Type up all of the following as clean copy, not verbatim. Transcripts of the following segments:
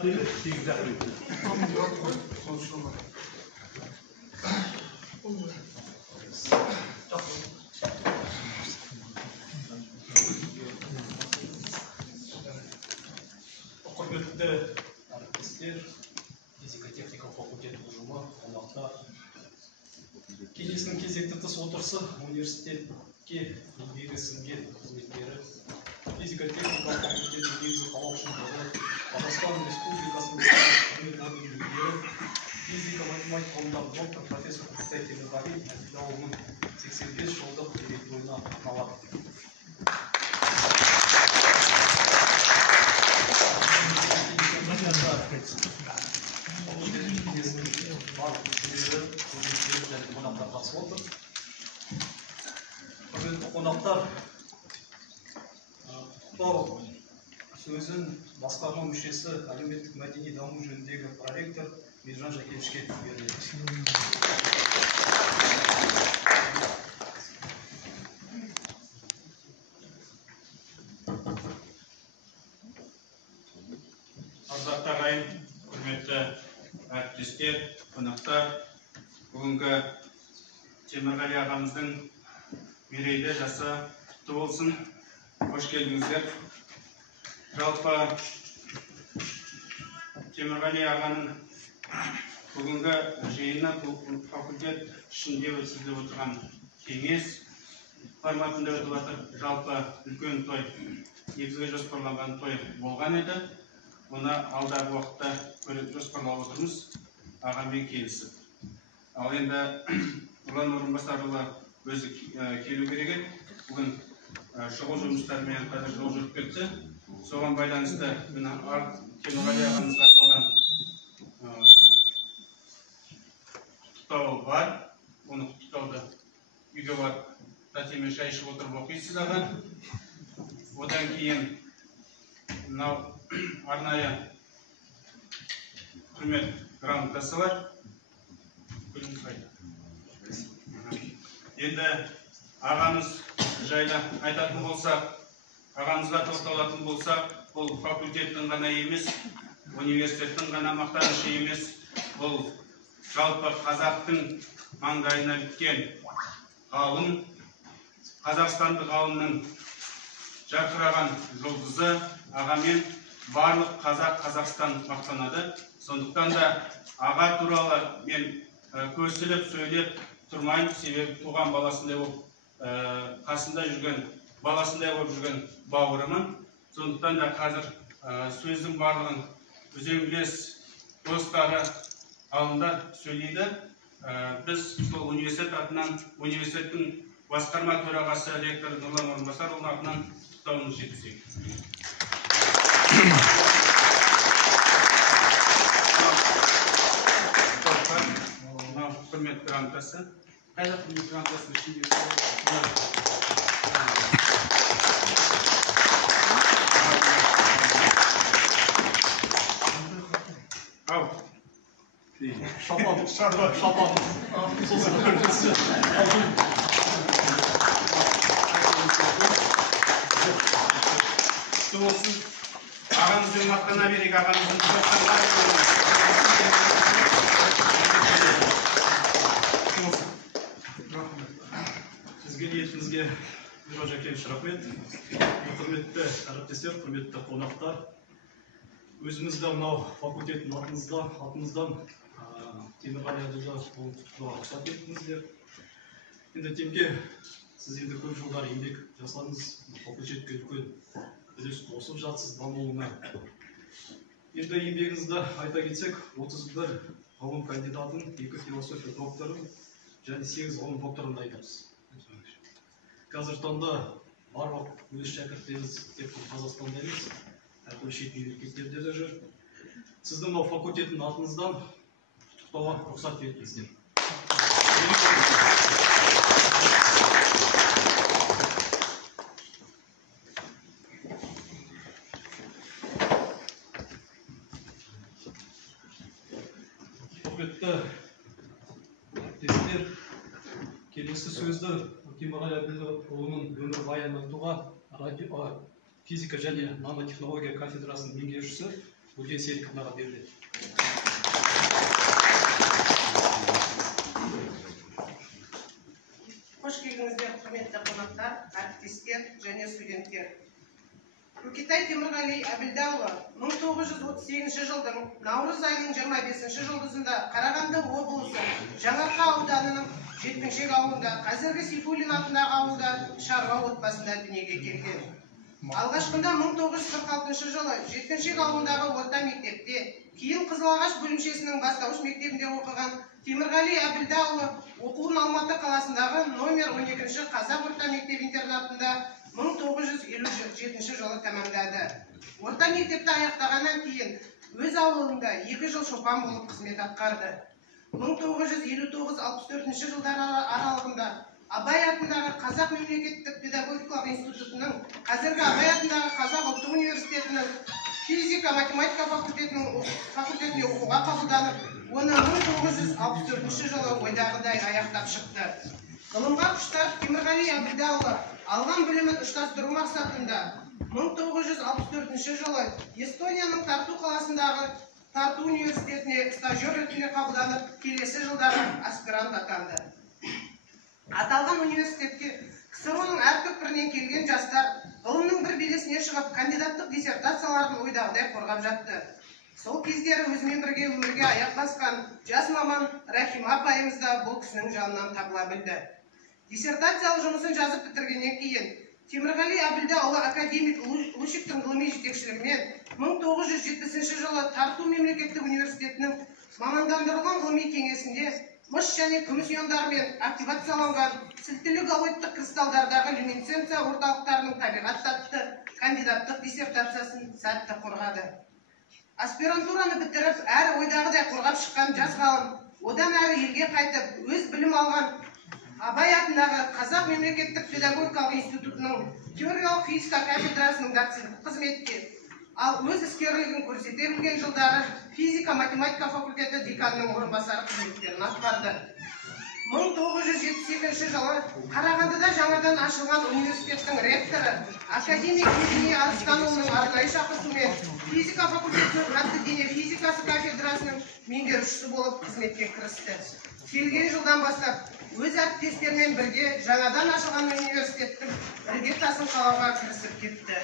Құрметті әріптестер, физика-техника факультетінің ұжымы, қонақтар, кеңесінің кезекті тыс отырысы университетке еңбегі сіңген қызметкері, физика-техника факультетінің негізгі қалаушылары, Қазақстан Республикасының қызметкерлері, физика-математика ғылымдарының доктор профессор Құлтай Темірғали Әбділдаұлының 85 жылдық мерейтойына арналады. Қонақтар, құттықтау сөзін басқарма мүшесі әлеуметтік мәдени даму жөніндегі проректор Мейіржан Жакевичке беріледі. Ардақты ағайын, құрметті әріптестер, қонақтар, бүгінгі Темірғали ағамыздың мерейлі жасы құтты болсын. Қош келдіңіздер. Жалпы Темірғали ағаның бүгінгі жиыны факультет ішінде өткізіліп отырған кеңес форматында өтіп жатыр. Жалпы үлкен той, негізгі жоспарланған той болған еді. Оны алдағы уақытта жоспарлап отырмыз, ағамен келісіп. Ал енді Ұлан Орынбасарұлы өзі келу керек еді. Бүгін шұғыл жұмыстармен қазір жол жүріп кетті. Соған байланысты Темірғали ағамызға арналған құттықтауы бар. Оны құттықтауды үйге барып тәтемен шай ішіп отырып оқисыз аға. Одан кейін мынау арнайы құрмет грамотасы бар. Енді ағамыз жайлы айтатын болсақ, ағамызға тоқталатын болсақ, бұл факультеттің ғана емес, университеттің ғана мақтанышы емес, бұл жалпы қазақтың маңдайына біткен ғалым, қазақстандық ғалымның жарқыраған жұлдызы, ағамен барлық Қазақстан мақтанады. Сондықтан да аға туралы мен көсіліп сөйлеп тұрмайын, себебі туған баласындай болып қасында жүрген, баласындай болып жүрген бауырымын. Сондықтан да қазір сөздің барлығын үзеңгілес достары ғалымдар сөйлейді. Біз сол университет атынан, университеттің басқарма төрағасы ректор Нұрлан Орынбасарұлының атынан құттықтауымызды жеткізейік. Құрмет грамотасы. Қайда құрмет грамотасы ішінде? Ау. Шапан. Ағамызбен мақтана берейік, ағамыздың Сізге ниетіңізге Мейіржан Жакевич рахмет. Құрметті әріптестер, құрметті қонақтар, өзімізді мынау факультеттің атымыздан Темірғали Әбділдаұлын құттықтауға рұқсат еттіңіздер. Енді Темке, сіз енді көп жылдар еңбек жасадыңыз, факультетке үлкен үлес қосып жатсыз дамуына. Енді еңбегіңізді айта кетсек, 31 ғылым кандидатын, 2 философия докторын және 8 ғылым докторын дайындаймыз. Қазір таңда барлық өз шәкірттеріңіз тек Қазақстанда емес, әртүрлі шет мемлекеттерде де жүр. Сіздің мынау факультеттің атыңыздан құттықтауға рұқсат етіңіздер. Құрметті әріптестер, келесі сөзді Темірғали Әбділдаұлының өмірбаянын айтуға физика және нанотехнология кафедрасының меңгерушісі Бөкен Сейітханаға беріледі. Қош келдіңіздер, құрметті қонақтар, әріптестер және студенттер. Бүкетай Темірғали Әбілдаұлы 1938 жылдың наурыз айының 25 жұлдызында Қарағанды облысы Жаңарқа ауданының Жеткіншек ауылында, қазіргі Сейфуллин атындағы ауылда шаруа отбасында дүниеге келген. Алғашқында 1946 жылы Жеткіншек ауылындағы орта мектепте, кейін Қызылағаш бөлімшесінің бастауыш мектебінде оқыған Темірғали Әбілдаұлы оқуын Алматы қаласындағы номер 12 қазақ орта мектеп-интернатында 1957 жылы тәмамдады. Орта мектепті аяқтағаннан кейін өз ауылында 2 жыл шопан болып қызмет атқарды. 1959-64 жылдар аралығында Абай атындағы Қазақ мемлекеттік педагогикалық институтының, қазіргі Абай атындағы Қазақ ұлттық университетінің физика-математика факультетіне оқуға қабылданып, оны 1964 жылы ойдағыдай аяқтап шықты. Ғылымға құштар Темірғали Әбілдаұлы алған білімін ұштастыру мақсатында 1964 жылы Эстонияның Тарту қаласындағы Тарту университетіне стажер ретінде қабылданып, келесі жылдары аспирант атанды. Аталған университетке КСРО-ның әр түкпірінен келген жастар ғылымның бір белесіне шығып, кандидаттық диссертацияларын ойдағыдай қорғап жатты. Сол кездері өзімен бірге өмірге аяқ басқан жас маман Рахима апайымыз да бұл кісінің жанынан табыла білді. Диссертациялық жұмысын жазып бітіргеннен кейін Темірғали Әбілдаұлы академик Лущиктің ғылыми жетекшілігімен 1970 жылы Тарту мемлекеттік университетінің мамандандырылған ғылыми кеңесінде мыс және күміс иондарымен активацияланған сілтілі галоидтық кристалдардағы люминесценция орталықтарының табиғат атты кандидаттық диссертациясын сәтті қорғады. Аспирантураны бітіріп, әрі ойдағыдай қорғап шыққан жас ғалым одан әрі елге қайтып, өз білім алған Абай атындағы Қазақ мемлекеттік педагогикалық институтының теориялық физика кафедрасының доценті қызметке, ал өз іскерлігін көрсете білген жылдары физика-математика факультеті деканының орынбасары қызметтерін атқарды. 1978 жылы Қарағандыда жаңадан ашылған университеттің ректоры академик Евгений Арыстанұлының арнайы шақыртуымен физика факультетінің қатты дене физикасы кафедрасының меңгерушісі болып қызметке кірісті. Келген жылдан бастап өз әріптестермен бірге жаңадан ашылған университеттің іргетасын қалауға кірісіп кетті.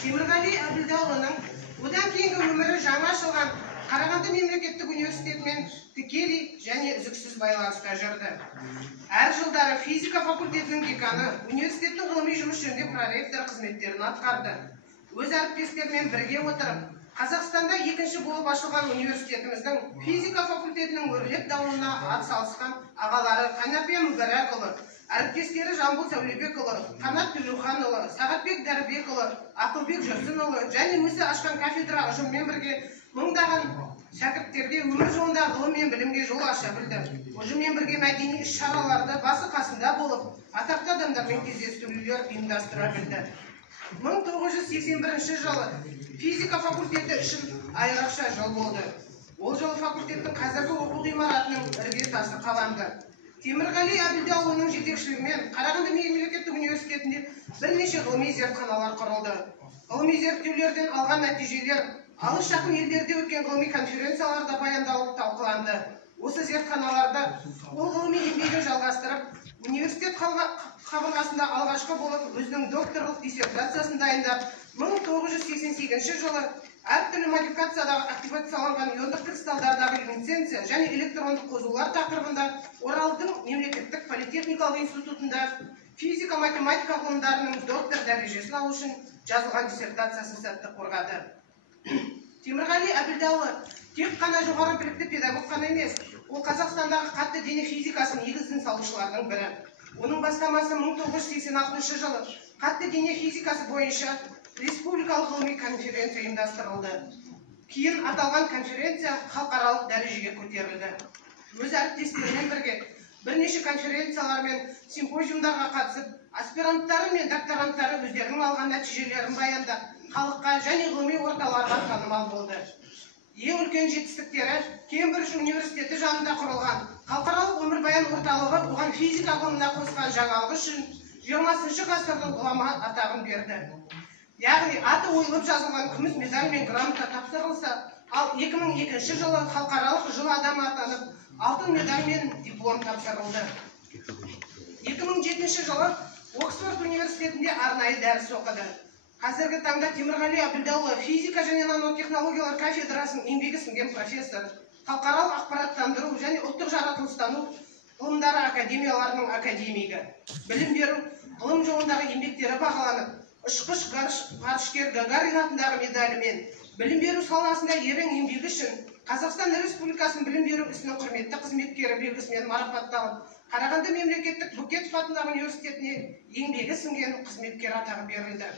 Темірғали Әбілдаұлының одан кейінгі өмірі жаңа ашылған Қарағанды мемлекеттік университетімен тікелей және үзіксіз байланыста жүрді. Әр жылдары физика факультетінің деканы, университеттің ғылыми жұмыс жөніндегі проректор қызметтерін атқарды. Өз әріптестермен бірге отырып, Қазақстанда екінші болып ашылған университетіміздің физика факультетінің өрлеп дамуына атсалысқан ағалары Қанапия Мүбәрәкұлы, әріптестері Жамбыл Сәулебекұлы, Қанат Төлеуханұлы, Сағатбек Дәрбекұлы, Ақылбек Жүрсінұлы және өзі ашқан кафедра ұжыммен бірге мыңдаған шәкірттерге өмір жолында ғылым мен білімге жол аша білді. Ұжыммен бірге мәдени іс-шараларды басы қасында болып, атақты адамдармен кездесулер ұйымдастыра білді. 1981 жылы физика факультеті үшін айрықша жыл болды. Ол жылы факультеттің қазіргі оқу ғимаратының іргетасы қаланды. Темірғали Әбілдаұлының жетекшілігімен Қарағанды мемлекеттік университетінде бірнеше ғылыми зертханалар құрылды. Ғылыми зерттеулерден алған нәтижелер алыс жақын елдерде өткен ғылыми конференцияларда баяндалып талқыланды. Осы зертханаларда ол ғылыми еңбегін жалғастырып, университет қабырғасында алғашқы болып өзінің докторлық диссертациясын дайындап, 1988 жылы әртүрлі модификациядағы активацияланған иондық кристалдардағы люминесценция және электрондық қозулар тақырыбында Оралдың мемлекеттік политехникалық институтында физика-математика ғылымдарының доктор дәрежесін алу үшін жазылған диссертациясын сәтті қорғады. Темірғали Әбілдаұлы тек қана жоғары білікті педагог қана емес, ол Қазақстандағы қатты дене физикасының негізін салушылардың бірі. Оның бастамасы 1986 жылы қатты дене физикасы бойынша республикалық ғылыми конференция ұйымдастырылды. Кейін аталған конференция халықаралық дәрежеге көтерілді. Өз әріптестерімен бірге бірнеше конференциялар мен симпозиумдарға қатысып, аспиранттары мен докторанттары өздерінің алған нәтижелерін баяндап, халыққа және ғылыми орталарға танымал болды. Ең үлкен жетістіктері Кембридж университеті жанында құрылған халықаралық өмірбаян орталығы оған физика ғылымына қосқан жаңалық үшін 20 ғасырдың ғұлама атағын берді. яғни аты ойылып жазылған күміс медаль мен грамота тапсырылса, ал 2002 жылы халықаралық жыл адамы атанып, алтын медаль мен диплом тапсырылды. 2007 жылы Оксфорд университетінде арнайы дәріс оқыды. Қазіргі таңда Темірғали Әбілдаұлы физика және нанотехнологиялар кафедрасының еңбегі сіңген профессор, халықаралық ақпараттандыру және ұлттық жаратылыстану ғылымдары академияларының академигі. Білім беру, ғылым жолындағы еңбектері бағаланып, ұшқыш ғарышкер Гагарин атындағы медалімен, білім беру саласында ерен еңбегі үшін Қазақстан Республикасының білім беру ісінің құрметті қызметкері белгісімен марапатталып, Қарағанды мемлекеттік Бөкетов атындағы университетіне еңбегі сіңген қызметкер атағы берілді.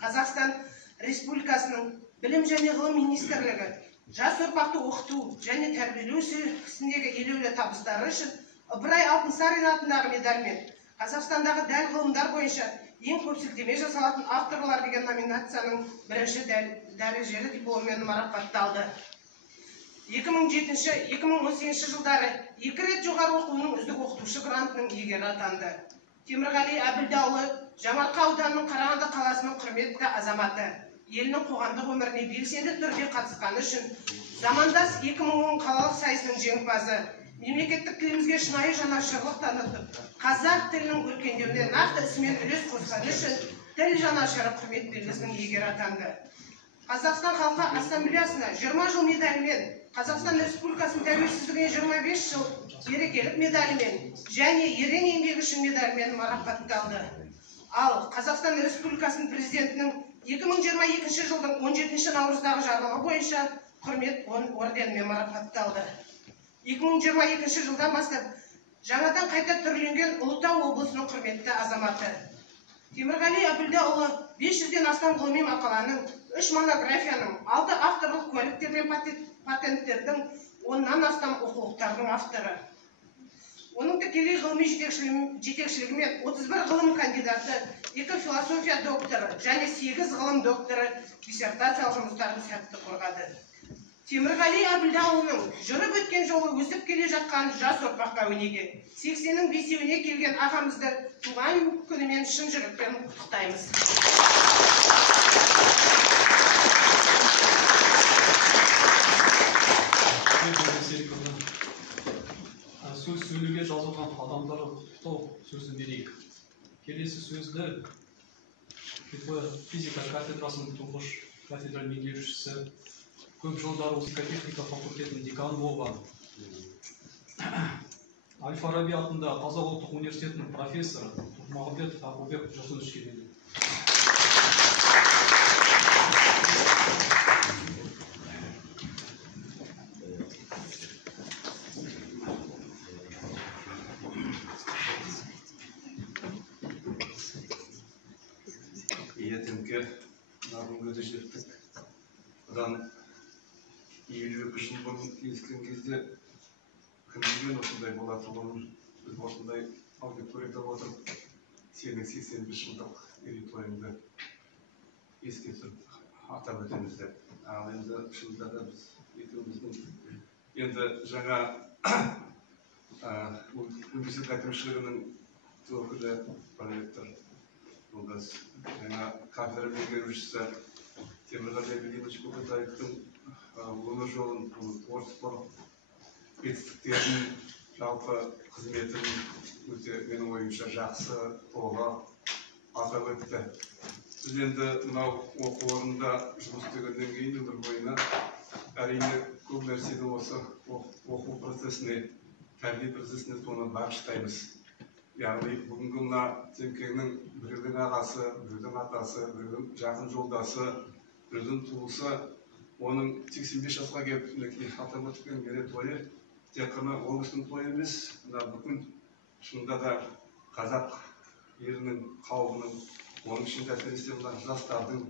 Қазақстан Республикасының білім және ғылым министрлігі жас ұрпақты оқыту және тәрбиелеу ісіндегі елеулі табыстары үшін Ыбырай Алтынсарин атындағы медальмен Қазақстандағы дәл ғылымдар бойынша ең көп сілтеме жасалатын авторлар деген номинацияның бірінші дәрежелі дипломмен марапатталды. 2007-2018 жылдары 2 рет жоғары оқуының үздік оқытушы грантының иегері атанды. Темірғали Әбілдаұлы Жаңаарқа ауданының Қарағанды қаласының құрметті азаматы, елінің қоғамдық өміріне белсенді түрде қатысқаны үшін замандас 2010 қалалық сайысының жеңімпазы, мемлекеттік тілімізге шынайы жанашырлық танытып, қазақ тілінің өркендеуіне нақты ісімен үлес қосқаны үшін тіл жанашыры құрмет белгісінің иегері атанды. Қазақстан халқы ассамблеясына 20 жыл медалімен, Қазақстан Республикасының тәуелсіздігіне 25 жыл мерекелік медалімен және ерен еңбегі үшін медалімен марапатталды. Ал Қазақстан Республикасының президентінің 2022 жылдың 17 наурыздағы жарлығы бойынша құрмет орденімен марапатталды. 2022 жылдан бастап жаңадан қайта түрленген Ұлытау облысының құрметті азаматы. Темірғали Әбілдаұлы 500-ден астам ғылыми мақаланың, 3 монографияның, 6 авторлық куәліктер мен патенттердің, 10-нан астам оқулықтардың авторы. Оның тікелей ғылыми жетекшілігімен 31 ғылым кандидаты, 2 философия докторы және 8 ғылым докторы диссертациялық жұмыстарын сәтті қорғады. Темірғали Әбілдаұлының жүріп өткен жолы өсіп келе жатқан жас ұрпаққа өнеге 80-нің 5-еуіне келген ағамызды туған күнімен шын жүрекпен құттықтаймыз. Сөз сөйлеуге жазылған адамдарға құттықтау сөзін берейік. Келесі сөзді физика кафедрасының тұңғыш кафедра меңгерушісі, көп жылдар техника факультетінің деканы болған Әл-Фараби атындағы Қазақ ұлттық университетінің профессоры Тұрмағамбетов Абубек Жосыновичке береді. Етімге нағымгөді жеттік. Бұдан 52 жыл бұрын келіскен кезде кім білген осындай болатынын, біз осындай аудиторияда отырып, сенің 85 жылдық мерейтойыңды еске түсіріп атап өтеміз деп. Ал енді шынында да біз екеуміздің енді жаңа университет әкімшілігінің өкілі проректор Олдас жаңа кафедра меңгерушісі Темірғали Әбілдаевич Бөкетаевтың өмір жолын, творчестволық жетістіктерін, жалпы қызметін өте менің ойымша жақсы толыға атап өтті. Біз енді мынау оқу орнында жұмыс істегеннен кейін өмір бойына әрине көп нәрсені осы оқу процесіне, тәрбие процесіне соны бағыштаймыз. Яғни бүгінгі мына Темкеңнің біреудің ағасы, біреудің атасы, біреудің жақын жолдасы, біреудің туысы, оның 85 жасқа келіп атап өткен мерейтойы тек қана ол кісінің тойы емес, мына бүкіл шынында да қазақ елінің қауымының, оның ішінде әсіресе мына жастардың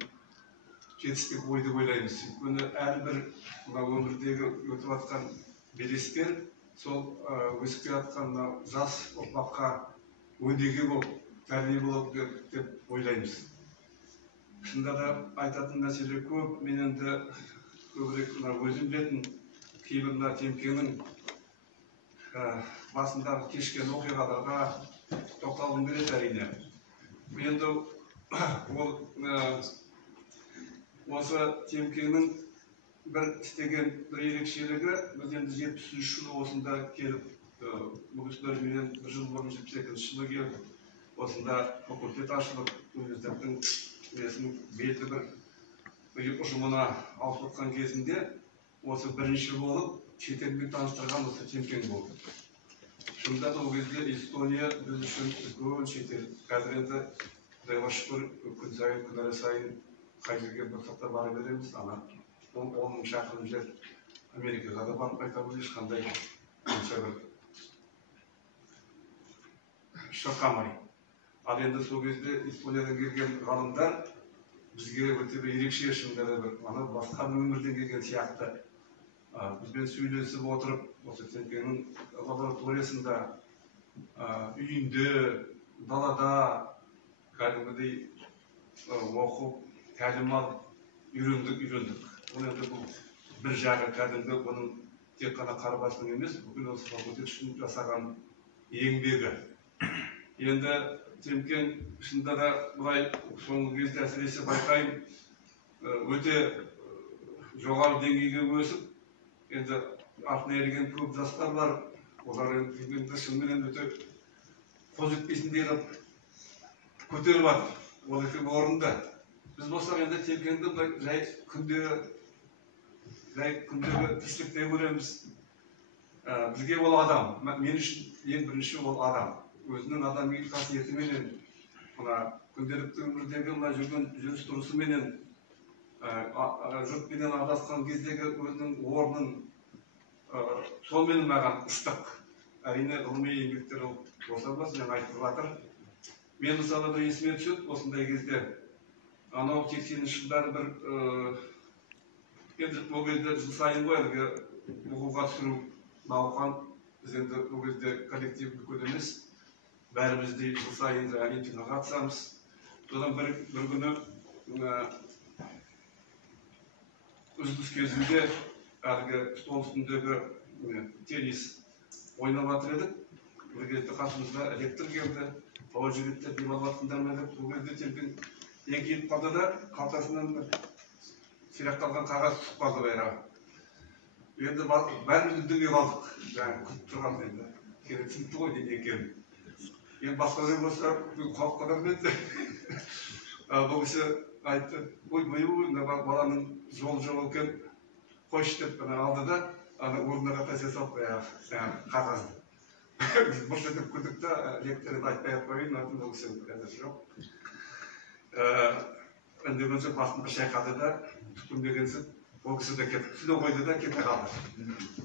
жетістігі ой деп ойлаймыз. Өйткені әрбір мына өмірдегі өтіп жатқан белестер сол өсіп келе жатқан жас ұрпаққа өнеге болып, тәрбие болып деп ойлаймыз. Шында да айтатын мәселе көп, мен енді көбірек өзім білетін кейбір Темкеңнің басындағы кешкен оқиғаларға тоқталғым келеді әрине. Енді Осы Темкенің бір істеген бір ерекшелігі, біз енді 73 жылы осында келіп, бұл кісілерменен бір жыл бұрын 72 жылы келіп, осында факультет ашылып, университеттің белді бір ұжымына алып отқан кезінде, осы бірінші болып шетелмен таныстырған осы Темкен болды. Шынында да ол кезде Эстония біз үшін үлкен шетел. Қазір енді Құдайға шүкір, күн сайын, күн ары сайын қай жерге мақсатта бара береміз. 10 шақырым жер Америкаға да барып қайтамыз, ешқандай шырқамай. Ал енді сол кезде Эстониядан келген ғалымдар бізге өте ерекше шынында да бір басқа өмірден келген сияқты бізбен сөйлесіп отырып, осы Темкенің лабораториясында, үйінде, далада кәдімгідей оқып, тәлім алып, үйрендік. Ол енді бұл бір жағы кәдімгі бұның тек қана қара басының емес, бүкіл осы факультет үшін жасаған еңбегі. Енді Темкен шынында да бұлай соңғы кезде әсіресе байқаймын, өте жоғары деңгейге өсіп, енді артына ерген көп жастар бар, олар енді шынымен өте қолжетпесіндей қылып көтеріп жатыр. Ол екен орында. Біз болсақ енді Темкенді жай күндегі тіршілікте көреміз. Бізге ол адам. Мен үшін ең бірінші ол адам. Өзінің адами қасиетіменен, күнделікті өмірдегі жүрген жүріс-тұрысыменен, жұртпенен адасқан кездегі өзінің орнын, солмен маған ыстық. Әрине ғылыми еңбектер болса бас, жаңа айтып жатыр. Мен мысалы бір есіме түседі, осындай кезде, анау 80-ші жылдары бір, енді ол кезде жыл сайын ғой, әлгі оқуға түсіру науқан, біз енді ол кезде коллективді көреміз, бәріміздей жыл сайын емтиханға қатысамыз. Содан бір күні үзіліс кезінде әлгі стол үстіндегі теннис ойнап жатыр едік. Бір кезде қасымызға электр келді. Ол жігіттер демалып жатқандар ма деп, сол кезде Темкен еңкейіп қалды да, қалтасынан сирақталған қағаз түсіп қалды байраға. Енді бәріміз үндемей қалдық. Күтіп тұрған енді. Керек түсінікті ғой дейді екен. Енді басқалар болса, қалып қалар ма еді? Бұл кісі айтты, ой, баланың жол екен, қойшы деп алды да, орындарға тәсе салып қағазды. Біз бұрш етіп күдік та, лекторын айтпай-ақ қойын, ол кісі қазір жоқ. Үндемесе басын бір шайқады да, түтіндегенсіп, ол кісі де кетіп, түсіне қойды да, кете қалды.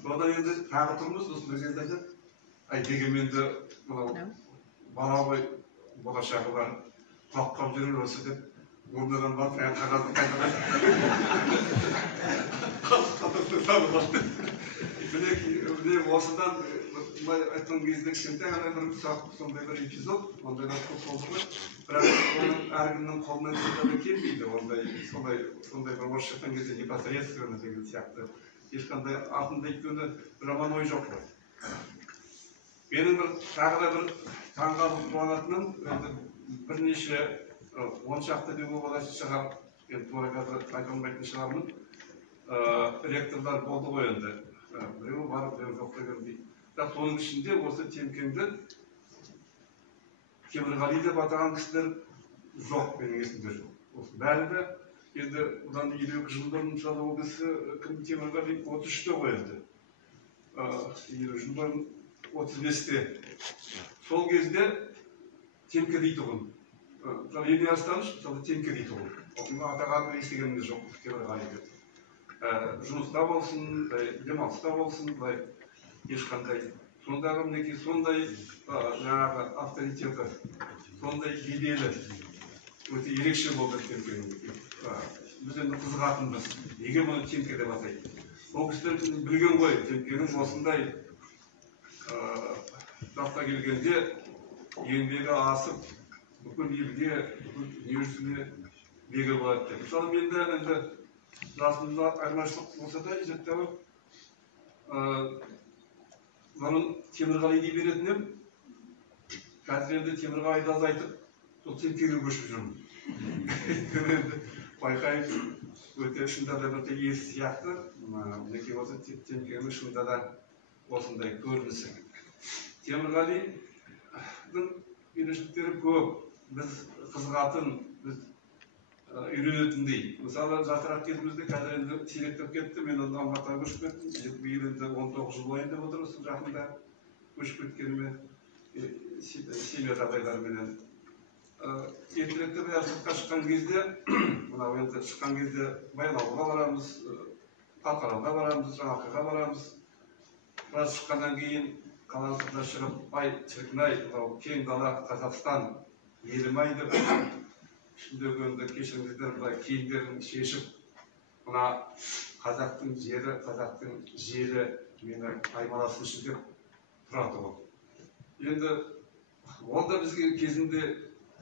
Одан енді тағы тұрмыз, осындай кезде айтады, дегенменді бала ғой, болашағы бар, құлап жүрер осы деп, орнадан барып, қағазды қайталайды. Осыдан айтқан кезде кішкентай ғана бір сондай бір эпизод, ондайлар көп болды ғой. Бірақ оның әркімнің қолынан келгені келмейді, сондай бір орысша айтқан кезде непосредственно деген сияқты. Ешқандай артында өйткені жаман ой жоқ қой. Менің тағы да бір таңғалып қуанатыным, бірнеше 10 шақты деуге болатын шығар, енді тура қазір айта алмайтын шығармын. Ректорлар болды ғой енді. Біреуі барып, біреуі жоқ дегендей. Бірақ соның ішінде осы Темкенді Темірғали деп атаған кісілер жоқ, менің есімде жоқ. Бәрі де енді одан 52 жыл бұрын мысалы ол кісі Темірғали 33-те ғой енді. 50 жыл бұрын 35-те. Сол кезде Темке дейді ғой. Ені Арыстаныш, мысалы Темке дейді ғой. Атағанды естігеніміз жоқ, Темірғали деп. Жұмыста болсын, демалыста болсын, ешқандай. Сондағы мінекей сондай жаңағы авторитеті, сондай беделі өте ерекше болды Темкенің. Біз енді қызығатынбыз, неге бұны Темке деп атайды. Ол кісілер білген ғой, Темкенің осындай жасқа келгенде еңбегі асып, бүкіл елге, бүкіл дүниежүзіне белгілі болады деп. Мысалы менде енді жасымда айырмашылық болса да, есептеуі бұрын Темірғали дей беретін ем, қазір енді Темірғалиды азайтып, сол Темкеге көшіп жүрмін. Байқаймын, өте шында да бір ес сияқты, мінекей осы Темкенің шында да осындай көрінісі. Темірғалидың үйреншіліктері көп, біз қызығатын, біз үйренетіндей. Мысалы, жасырақ кезімізде қазір енді сиректеп кетті, мен онда Алматыға көшіп кеттім, биыл енді 19 жыл болайын деп отыр осы жақында көшіп кеткеніме, семья жағдайларыменен. Ертеректе бәрі сыртқа шыққан кезде, мынау енді шыққан кезде Баянауылға барамыз, Қарқаралыға барамыз, Жаңақайға барамыз. Біраз шыққаннан кейін қаланың сыртына шығып, ай, шіркін-ай, мынау кең дала Қазақстан, елім-ай деп, ішіндегі енді кешіріңіздер, былай киімдерін шешіп, мына қазақтың жері, қазақтың жері мені аймаласыншы деп тұрады ғой. Енді ол да бізге кезінде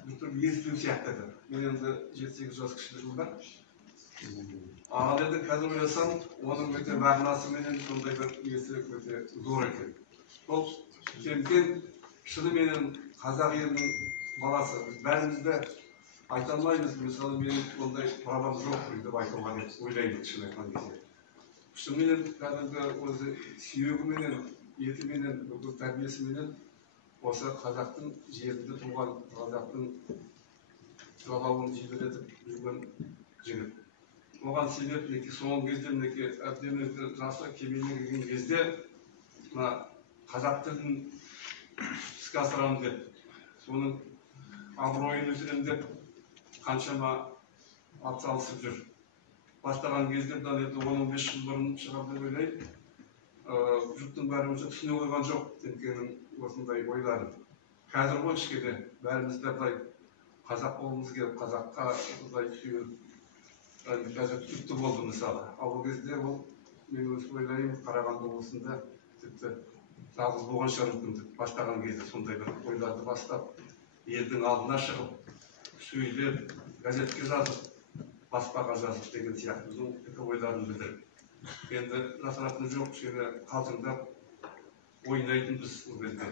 бір түрлі есту сияқты еді. Мен енді 7-8 жас кіші жылда. Ал енді қазір ойласам, оның өте мағынасы менен сондай бір несі өте зор екен. Ол Темкен шынымен қазақ елінің баласы. Біз бәрімізді айта алмаймыз, мысалы менің ондай правам жоқ деп айтуға деп ойлаймын шын айтқан кезде. Шынымен кәдімгі өзі сүйегіменен, етіменен, бүкіл тәрбиесіменен осы қазақтың жерінде туған, қазақтың жалауын жіберетіп жүрген жігіт. Оған себеп неке соңғы кезде неке әбден жасы кемеліне келген кезде мына қазақ тілін іске асырамын деп, соның абыройын өсірем деп қаншама атсалысып жүр. Бастаған кезде енді 10-15 жыл бұрын шығар деп ойлаймын. Жұрттың бәрі онша түсіне қойған жоқ Темкенің осындай ойларын. Қазір ғой кішкене бәрімізді былай қазақ болғымыз келіп, қазаққа былай сүйеніп, қазір түсінікті болды мысалы. Ал ол кезде ол мен өз ойлаймын, Қарағанды облысында тіпті жалғыз болған шығар мүмкін бастаған кезде сондай бір ойларды бастап, елдің алдына шығып, сөйлеп, газетке жазып, баспаға жазып деген сияқты біздің ойларын білдіріп. Енді жасыратыны жоқ, кішкене қалжыңдап ойнайтын біз ол кезде.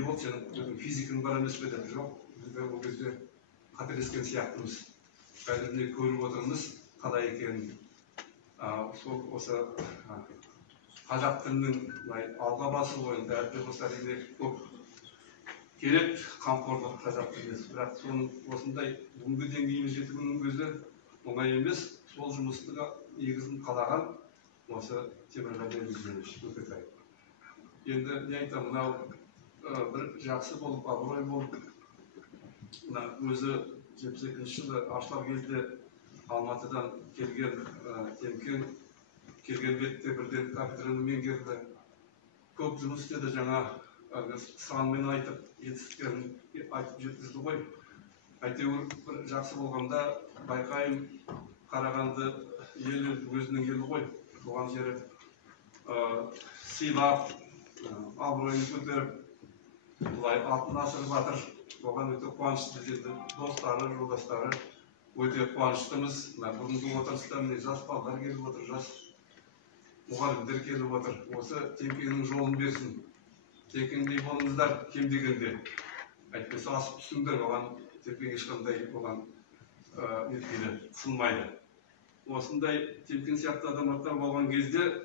Ол сенің физикаң бар емес пе деп жоқ, біз ол кезде қателескен сияқтымыз. Қазір не көріп отырмыз, қалай екенін. Осы қазақ тілінің алға басу бойында әрбір осы әрине көп керек қамқорлық қазақ тіліне. Бірақ соның осындай бүгінгі деңгейіміз жетуінің өзі оңай емес. Сол жұмысты негізін қалаған осы Темірғали Ізбайевич Өкетай. Енді не айтам, мынау бір жақсы болып, абырой болып, өзі 72 жылы ашылар кезде Алматыдан келген Темкен келген бетте бірден кафедраны меңгерді. Көп жұмыс істеді, жаңа санмен айтып, жетістіктерін айтып жеткізді ғой. Әйтеуір бір жақсы болғанда байқайым Қарағанды елі өзінің елі ғой, туған жері сыйлап, абыройын көтеріп, бұлай атын асырып жатыр. Оған өте қуанышты, енді достары, жолдастары өте қуаныштымыз. Бүгінгі отырыста жас балдар келіп отыр, жас мұғалімдер келіп отыр. Осы Темкеннің жолын берсін. Темкендей болыңыздар кем дегенде. Әйтпесе асып түсіңдер, оған Темкен ешқандай оған неткені сылмайды. Осындай Темкен сияқты адамдар болған кезде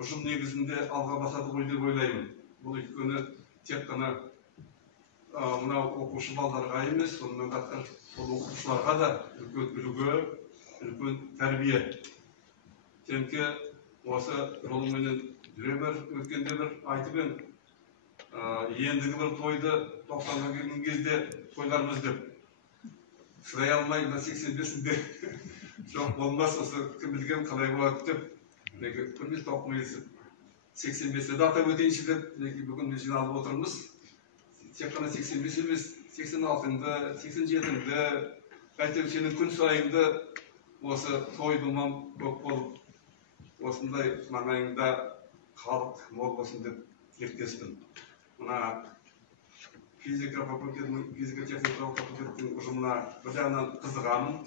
ұжым негізінде алға басады ғой деп ойлаймын. Бұл өйткені тек қана мынау оқушы балдарға емес, сонымен қатар оқушыларға да үлкен үлгі, үлкен тәрбие. Темке осы жолыменен жүре бір өткенде бір айтып ем, ендігі бір тойды 90-ға келген кезде тойлармыз деп. Шыдай алмай, 85-інде жоқ болмас, осы кім білген қалай болады деп, күнбіз тоқымайсы 85-ді атап өтейінші деп, бүгін біз жиналып отырмыз. Тек қана 85 емес, 86-ды, 87-ді, әйтеуір сенің күн сайынды осы той думам көп болып, осындай маңайында халық мол болсын деп тілектеспін. Мына физика факультетінің, физика-техникалық факультеттің ұжымына бір жағынан қызығамын.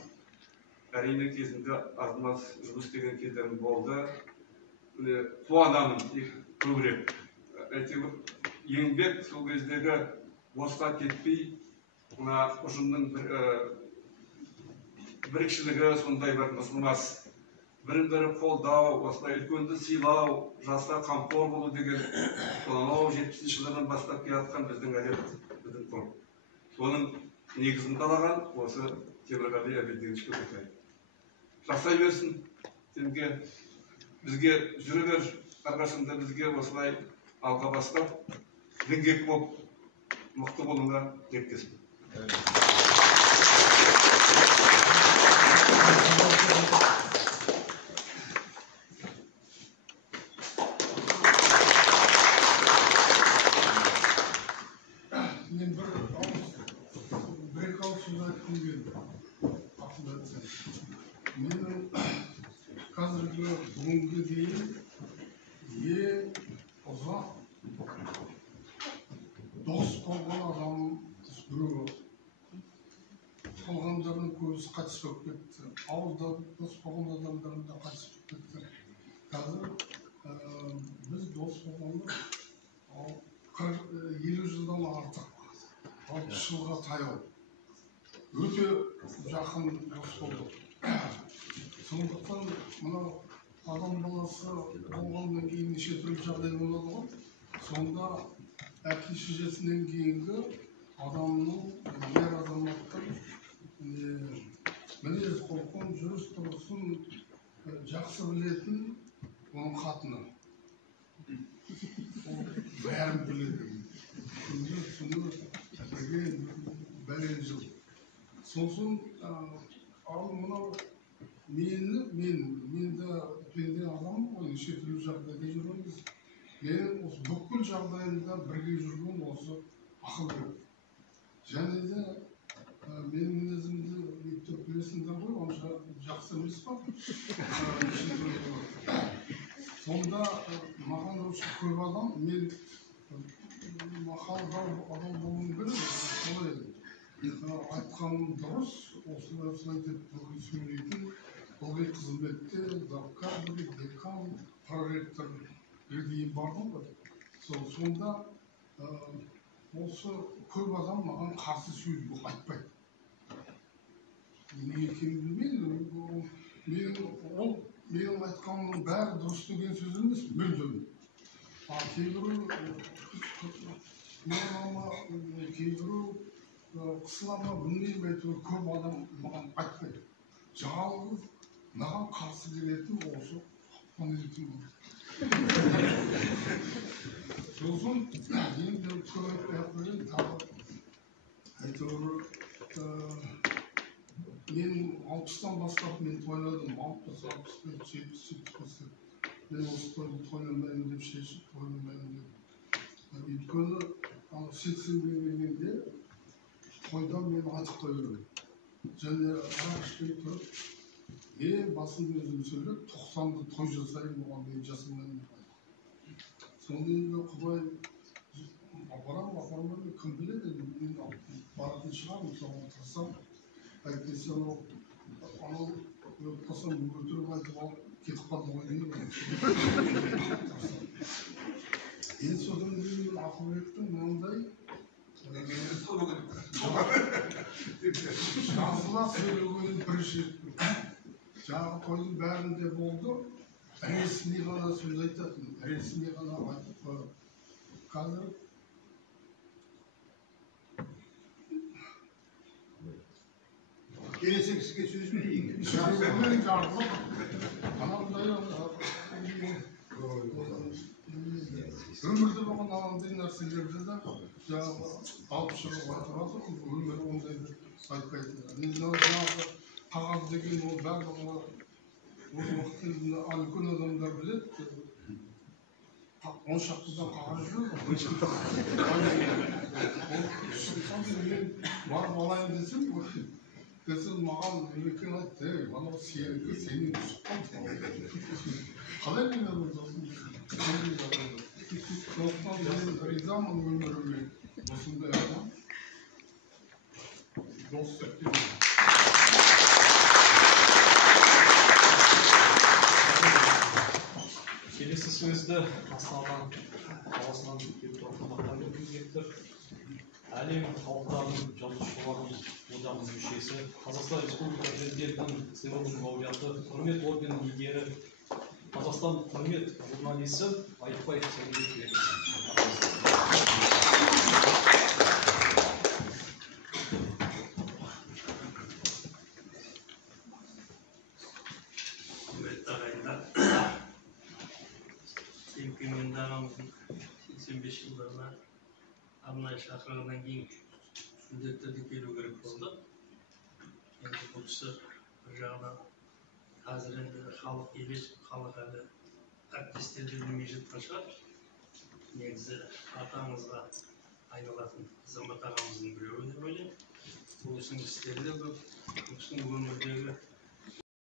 Әрине кезінде аз-маз жұмыс істеген кездерім болды. Қуанамын көбірек. Әйтеуір еңбек сол кездегі босқа кетпей, мына ұжымның бірікшілігі сондай бір мызғымас. Бірін-бірі қолдау, осылай үлкенді сыйлау, жасқа қамқор болу деген сонау 70-ші жылдардан бастап келатқан біздің әдет, біздің ғұрып. Соның негізін қалаған осы Темірғали Әбілдинович Көкетай. Жасай берсін, сенге бізге жүре бер, әрқашанда бізге осылай алға бастап, діңгек болып, мықты болуға тілектеспін. Мен бір-екі ауыз сөз айтқым келді. Менің қазіргі бүгінге дейін ең ұзақ дос болған адам біреу. Қалғандардың көбісі қайтыс болып кетті. Ауылда дос болған адамдардың да қайтыс болып кетті. Қазір біз дос болғанда 50 жылдан артық, 60 жылға таяу. Өте жақын дос болдық. Сондықтан мына адам баласы болғаннан кейін неше түрлі жағдай болады ғой. Сонда әке-шешесінен кейінгі адамның, ер азаматтың мінез құлқын, жүріс-тұрысын жақсы білетін оның қатыны. Бәрін біледі. Күндіз түні бірге бәлен жыл. Сосын ал мынау менді пенде адам ғой, неше түрлі жағдайда жүреміз. Мен осы бүкіл жағдайында бірге жүрген осы ақыл еді. Және де менің мінезімді ептеп білесіңдер ғой, онша жақсы емес па? Сонда маған осы көп адам, мен мақалдау адам болуым керек, солай айтқаным дұрыс, осылай деп бүкіл сөйлейтін, ылғи қызметте завкар, декан, проректор дейін бардым ғой. Сонда осы көп адам маған қарсы сөз айтпайды. Не екенін білмеймін, менің айтқанымның бәрі дұрыс деген сөз емес, мүлдем. Кейбірі қысылама білмеймін, әйтеуір көп адам маған айтпайды. Жалғыз маған қарсы келетін осы қапқан сосын енді көп айтпай тағы әйтеуір мен 60-тан бастап мен тойладым, 60, 65, 70. Мен осы тойды тойламаймын деп шешіп, тойламаймын деп. Өйткені 80-ге келгенде тойдан мен айтып қойдым. Және арақ ішпей тұрып, ең басында өзім сөйлеп, 90-ды той жасаймын, оған мен жасамаймын. Сонда енді Құдай апарам, кім біледі, мен баратын шығармын, соған тырысам. Әйтпесе анау өтпасам өтірік айтып алып кетіп қалды ғой деймін. Енді содан кейін ақылбектің мынандай жазыла сөйлегенін бірінші жаңағы тойдың бәрінде болды. Ресми ғана сөз айтатын, ресми ғана айтып қойып. Қазір келесі кісіге сөз берейін. Өмірде болған анандай нәрселерді де жаңағы алып шығып айтып өмір ондайды айтпайды. Жаңағы қағаз деген ол барлығы ол уақытта үлкен адамдар біледі. 10 шақтыдан қағаз жүреді. Мен барып алайын десем, маған екен айтты, анау сенікі, сенің шыққан. Қалай мен өзім? Сондықтан мен ризамын өміріме осындай адам. Дос сәттен. Келесі сөзді Астана қаласынан келіп тұрған әлем халықтарының жазушыларының одағының мүшесі, Қазақстан Республикасы Президентінің сыйлығының лауреаты, құрмет орденінің иегері, Қазақстан құрмет журналисі Айтбай Сәлімбек. Құрметті ағайындар, Семкеменді ағамыздың 85 жылдарына арнайы шақырғаннан кейін міндетті түрде келу керек болды. Енді бұл кісі бір жағынан қазір енді халық емес, халық әлі әріптестерді білмей жатқан шығар. Негізі ата-аңызға айналатын Азамат ағамыздың біреуі деп ойлаймын. Бұл кісінің істері де көп, бұл кісінің өмірдегі